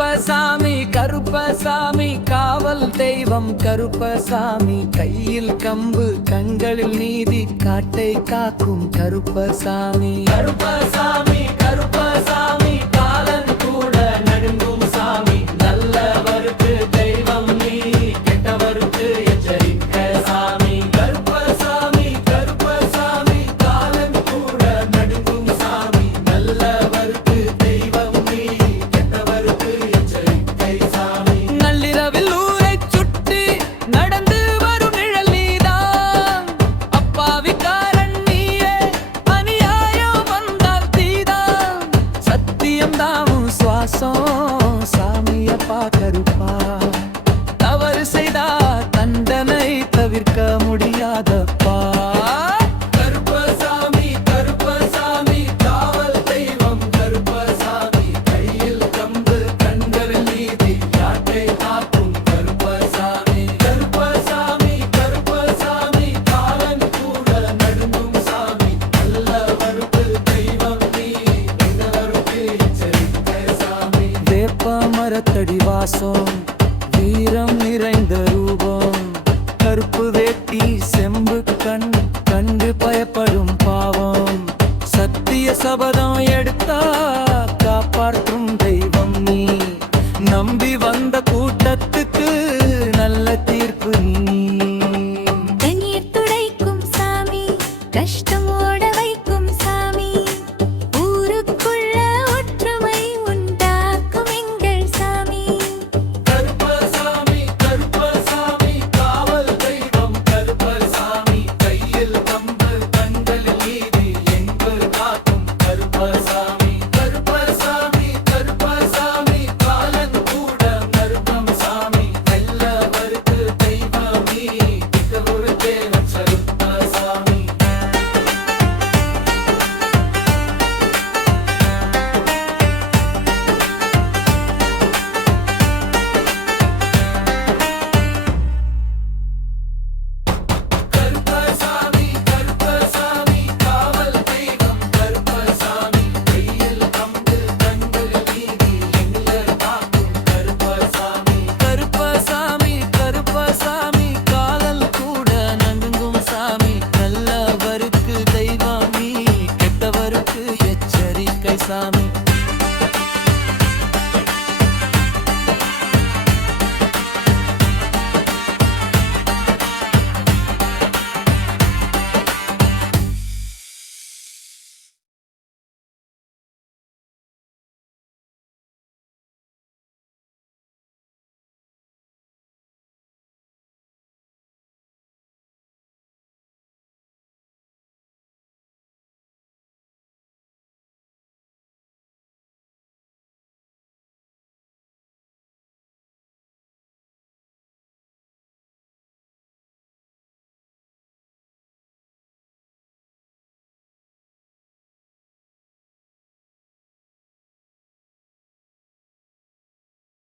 கருப்பசாமி கருப்பசாமி காவல் தெய்வம் கருப்பசாமி கையில் கம்பு கண்களில் நீதி காட்டை காக்கும் கருப்பசாமி கருப்பசாமி கருப்பசாமி காலன் கூட நடுங்கும் சாமி நல்லவருக்கு தெய்வம் நீ கெட்டவருக்கு எச்சரிக்க சாமி கருப்பசாமி கருப்பசாமி காலன் கூட நடுங்கும் சாமி நல்லவருக்கு தெய்வம் நீ கெட்டவருக்கு எச்சரிக்கை சாமி நள்ளிரவில் ஊரை சுற்றி நடந்து வரும் நிழல் நீதான் அப்பாவிக்காரன் நீயே அநியாயம் வந்தால் தீதான் சத்தியம் தாவும் சுவாசம் சாமியப்பா கருப்பா தவறு செய்தா தண்டனை தவிர்க்க முடியாதப்பா கருப்பசாமி கருப்பசாமி காவல் தெய்வம் கருப்பசாமி கையில் கம்பு கண்களில் நீதி காட்டை காக்கும் கருப்பசாமி கருப்பசாமி கருப்பசாமி காலன் கூட நடுங்கும் சாமி நல்லவருக்கு தெய்வம் நீ கெட்டவருக்கு எச்சரிக்கை சாமி வேப்ப மரத்தடி வாசம் வீரம் நிறைந்த ரூபம் கருப்பு வேட்டி செம்பு கண் கண்டு பயப்படும் பாவம் சத்திய சபதம் எடுத்தா காப்பாற்றும் தெய்வம் நீ நம்பி வந்த கூட்டத்துக்கு நல்ல தீர்ப்பு நீ கண்ணீர் துடைக்கும் சாமி கஷ்டம்